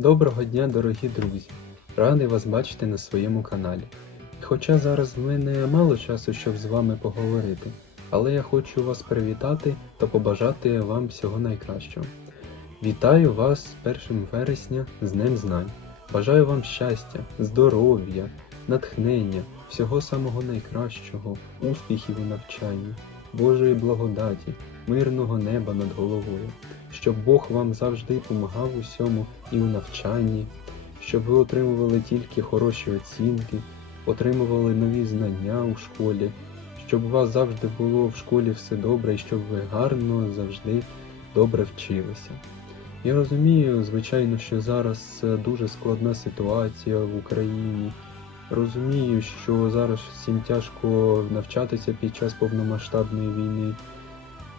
Доброго дня, дорогі друзі! Радий вас бачити на своєму каналі. І Хоча зараз в мене мало часу, щоб з вами поговорити, але я хочу вас привітати та побажати вам всього найкращого. Вітаю вас з 1 вересня з Днем Знань. Бажаю вам щастя, здоров'я, натхнення, всього самого найкращого, успіхів у навчанні, Божої благодаті, мирного неба над головою, щоб Бог вам завжди допомагав у всьому і у навчанні, щоб ви отримували тільки хороші оцінки, отримували нові знання у школі, щоб у вас завжди було в школі все добре і щоб ви гарно завжди добре вчилися. Я розумію, звичайно, що зараз е, дуже складна ситуація в Україні. Розумію, що зараз всім тяжко навчатися під час повномасштабної війни.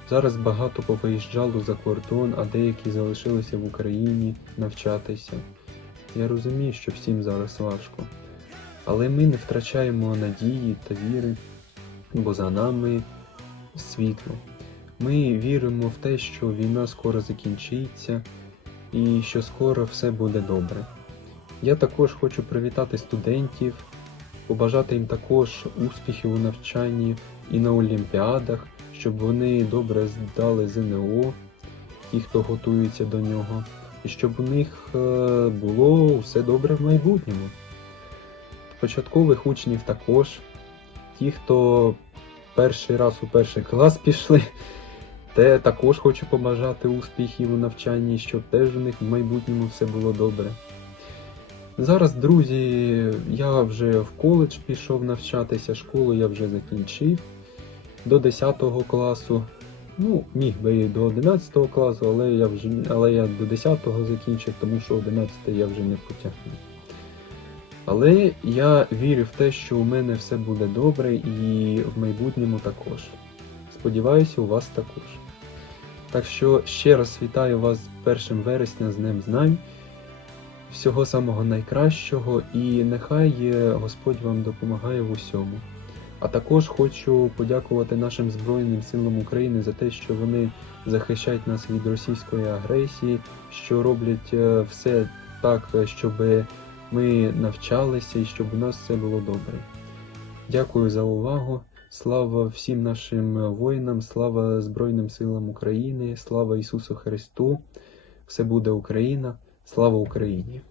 Зараз багато повиїжджало за кордон, а деякі залишилися в Україні навчатися. Я розумію, що всім зараз важко. Але ми не втрачаємо надії та віри, бо за нами світло. Ми віримо в те, що війна скоро закінчиться і що скоро все буде добре. Я також хочу привітати студентів, побажати їм також успіхів у навчанні і на олімпіадах, щоб вони добре здали ЗНО, ті, хто готується до нього, і щоб у них е, було все добре в майбутньому. Початкових учнів також, ті, хто перший раз у перший клас пішли, те також хочу побажати успіхів у навчанні, щоб теж у них в майбутньому все було добре. Зараз, друзі, я вже в коледж пішов навчатися, школу я вже закінчив до 10 класу. Ну, міг би і до 11 класу, але я вже але я до 10 закінчив, тому що 11 я вже не потягну. Але я вірю в те, що у мене все буде добре і в майбутньому також. Сподіваюся, у вас також. Так що ще раз вітаю вас з 1 вересня з Днем Знань. Всього самого найкращого і нехай е, Господь вам допомагає в усьому. А також хочу подякувати нашим Збройним силам України за те, що вони захищають нас від російської агресії, що роблять е, все так, щоб ми навчалися і щоб у нас все було добре. Дякую за увагу. Слава всім нашим воїнам, слава Збройним силам України, слава Ісусу Христу. Все буде Україна, слава Україні!